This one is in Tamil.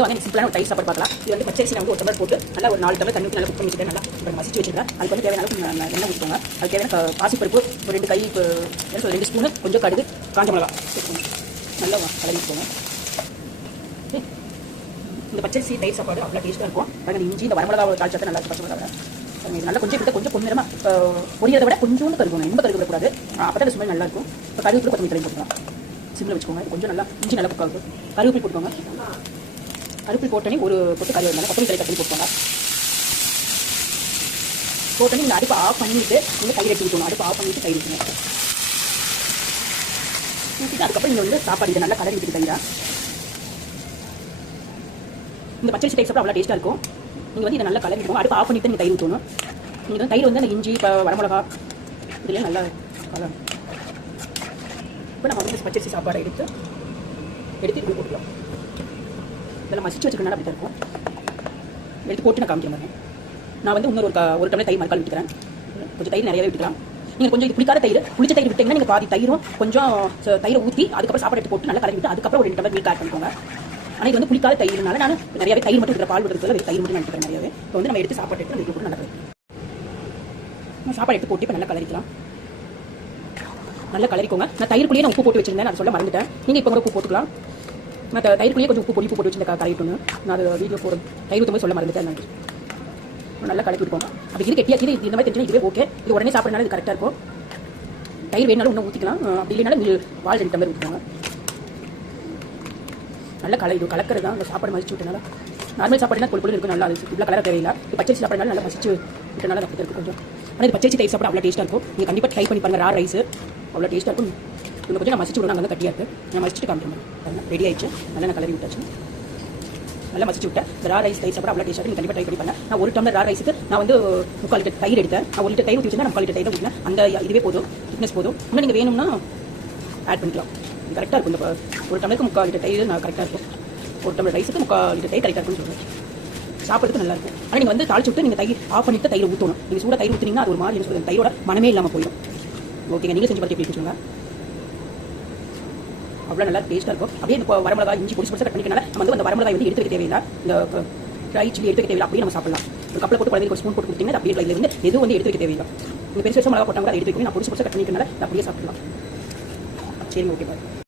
இது வந்து சிம்பிளான ஒரு தயிர் சாப்பாடு பார்க்கலாம். இது வந்து பச்சரிசி வந்து ஒரு டம்ளர் போட்டு நல்லா ஒரு 4 டம்ளர் தண்ணி ஊற்றி நல்லா குக் பண்ணி வச்சுட்டு நல்லா மசிச்சு வச்சுருக்கேன். அதுக்கு வந்து தேவையான எண்ணெய் ஊற்றிக்கோங்க. அது தேவையான பாசிப்பருப்பு ஒரு 2 கை 2 ஸ்பூனு, கொஞ்சம் கடுகு, காஞ்ச மிளகா சேர்த்துக்கோங்க. நல்லா கலரி வச்சுக்கோங்க. இந்த பச்சரிசி தயிர் சாப்பாடு அவ்வளோ டேஸ்ட்டாக இருக்கும். பாருங்கள், இஞ்சி இந்த வரமிளகாவை தாளிச்சா நல்லா இருக்கும். பச்சை மிளகாவை இது நல்லா கொஞ்சம் பொன்னிறமாக பொரியதை விட கொஞ்சோண்டு கருகணும். ரொம்ப கருக விடக்கூடாது. அப்போ தான் சும்மா நல்லா இருக்கும். இப்போ கருவேப்பிலை கொத்தமல்லி தலை போட்டுக்கலாம். சிம்மில் வச்சுக்கோங்க. கொஞ்சம் நல்லா இஞ்சி நல்லா குக் ஆகும். கருவேப்பிலை போட்டுக்கோங்க. கருவேப்பிலை போட்டோன்னே ஒரு கொத்து கருவேப்பிலை கொத்தமல்லி தலை கட்டி போட்டுக்கோங்க. போட்டோன்னே நீங்கள் அடுப்பை ஆஃப் பண்ணிவிட்டு நீங்கள் தயிர் எடுத்து ஊற்றணும். அடுப்பை ஆஃப் பண்ணிவிட்டு தயிர் ஊற்றணும். ஊற்றிட்டு அதுக்கப்புறம் நீங்கள் வந்து சாப்பாடு இதை நல்லா கலரி விட்டுட்டு தயிரா. இந்த பச்சரிசி தயிர் சாப்பிட அவ்வளோ டேஸ்ட்டாக இருக்கும். நீங்கள் வந்து இதை நல்லா கலரி விட்டுக்கோங்க. அடுப்பு ஆஃப் பண்ணிவிட்டு நீங்கள் தயிர் ஊற்றணும். நீங்கள் வந்து தயிர் வந்து அந்த இஞ்சி வரமிளகா இதெல்லாம் நல்லா கலரும். இப்போ நம்ம வந்து பச்சரிசி சாப்பாடை எடுத்து இப்படி போட்டுக்கலாம். இதெல்லாம் மசிச்சு வச்சுக்கணும். அப்படி தான் இருக்கும். எடுத்து போட்டு நான் காமிக்கிற மாதிரி நான் வந்து இன்னொரு ஒரு டம்ளர் தயிர் மறுக்கால் விட்டுக்கிறேன். கொஞ்சம் தயிர் நிறையவே விட்டுக்கலாம். நீங்கள் கொஞ்சம் இது பிடிக்காத தயிர் புளிச்ச தயிர் விட்டிங்கன்னா நீங்கள் பாதி தயிரும் கொஞ்சம் தயிரை ஊற்றி அதுக்கப்புறம் சாப்பாடு எடுத்து போட்டு நல்லா கலரி விட்டு அதுக்கப்புறம் ஒரு 2 டம்ளர் மில்க் ஆட் பண்ணிக்கோங்க. ஆனால் இது வந்து புளிக்காத தயிர்னால நான் நிறையவே தயிர் மட்டும் இருக்கிற பால் விடுறதுல தயிர் மட்டும் நான் எடுத்துக்கிறேன் நிறையவே. இப்போ வந்து நம்ம எடுத்து சாப்பாடு எடுத்து போட்டு நல்லா கலரி சாப்பாடு எடுத்து போட்டு இப்போ நல்லா கலரிக்கலாம். நல்லா கலரிக்கோங்க. நான் தயிர்க்குள்ளேயே நான் உப்பு போட்டு வச்சிருந்தேன். நான் சொல்ல மறந்துட்டேன். நீங்கள் இப்போ கூட உப்பு போட்டுக்கலாம். நான் தயிர்க்குள்ளேயே கொஞ்சம் உப்பு பொடி போட்டு வச்சிருந்தேன் கலரிட்டோன்னு. நான் அது வீடியோ போடுறேன். தயிர் ஊற்றும்போது சொல்ல மறந்துட்டேன். நல்லா கலக்கி விட்டுக்கோங்க. அப்படி இது கெட்டியாக இது இந்த மாதிரி தெரிஞ்சுன்னா இதுவே ஓகே. இது உடனே சாப்பிட்றதுனால இது கரெக்டாக இருக்கும். தயிர் வேணாலும் இன்னும் ஊற்றிக்கலாம். அப்படி இல்லைனாலும் பால் 2 டம்ளர் ஊற்றிக்கோங்க. நல்லா கலரிடும். கலக்கிறது தான் அந்த சாப்பாடு மசிச்சு விட்டனால. நார்மல் சாப்பாடுனா பொழுது இருக்கும். நல்லா இவ்வளோ கலர தேவையில்லை. இது பச்சரிசி சாப்பாடுனால நல்லா மசிச்சு விட்டனால அப்படி இருக்கும் கொஞ்சம். ஆனால் இது பச்சரிசி தயிர் சாப்பாடு அவ்வளோ டேஸ்ட்டாக இருக்கும். நீங்கள் கண்டிப்பாக ட்ரை பண்ணி பாருங்கள். ரா ரைஸ் அவ்வளோ டேஸ்ட்டாக இருக்கும். இன்னும் கொஞ்சம் நான் மசிச்சு விடுவேன். அங்கே கட்டியாக இருக்குது. நான் மசிச்சுட்டு காமிக்கிறேன். ரெடி ஆயிடுச்சு. நல்லா நான் கலரி விட்டாச்சு. நல்லா மசிச்சு விட்டேன். இந்த ரா ரைஸ் தயிர் சாப்பிட அவ்வளோ டேஸ்ட்டாக நீங்கள் கண்டிப்பாக ட்ரை பண்ணி பண்ணேன். நான் 1 டம்ளர் ரா ரைஸுக்கு நான் வந்து 3/4 லிட்டர் தயிர் எடுத்தேன். நான் 1 லிட்டர் தயிர் ஊற்றி வச்சுன்னா 4 லிட்டர் தயிர் ஊற்றினேன். அந்த இதுவே போதும். திக்னஸ் போதும். இன்னும் நீங்கள் வேணும்னா ஆட் பண்ணிக்கலாம். கரெக்டாக இருக்கும். இந்த 1 டம்ளருக்கு 3/4 லிட்டர் தயிர் நான் கரெக்டாக இருக்கும். 1 டம்ளர் ரைஸுக்கு 3/4 லிட்டர் தயிர் கரெக்டாக இருக்குன்னு சொல்லுவேன். சாப்பிட்றதுக்கு நல்லா இருக்கும். ஆனால் நீங்கள் வந்து தாளிச்சு விட்டு நீங்கள் தயிர் ஆஃப் பண்ணிட்டு தயிர் ஊற்றணும். நீங்கள் சூடாக தயிர் ஊற்றினீங்கன்னா அது ஒரு மாதிரி என்ன சொல்லுங்கள் தயிரோட மனமே இல்லாமல் போயிடும். ஓகேங்க, நீங்கள் செஞ்சு பார்த்து எப்படி சொல்லுங்கள். அவ்வளோ நல்லா டேஸ்ட்டாக இருக்கும். அப்படியே இப்போ வரமிளகா இஞ்சி பொடிச்சு கட் பண்ணிக்கனால நம்ம வந்து அந்த வரமிளகாய் வந்து எடுத்து வைக்க தேவையில்லை. இந்த ட்ரை சில்லி எடுத்து வைக்க தேவையில்லை. அப்படியே நம்ம சாப்பிடலாம். ஒரு கப்பில் போட்டு குழந்தைக்கு ஒரு ஸ்பூன் போட்டு கொடுத்தீங்கன்னா அப்படியே இதில் வந்து எதுவும் வந்து எடுத்து வைக்க தேவையில்லை. நீங்கள் பெருசு மிளகா போட்டாங்க அதை எடுத்து வைக்கணும். நான் பொடிச்சு கட் பண்ணிக்கனால அப்படியே சாப்பிடலாம். சரி, ஓகே பாய்.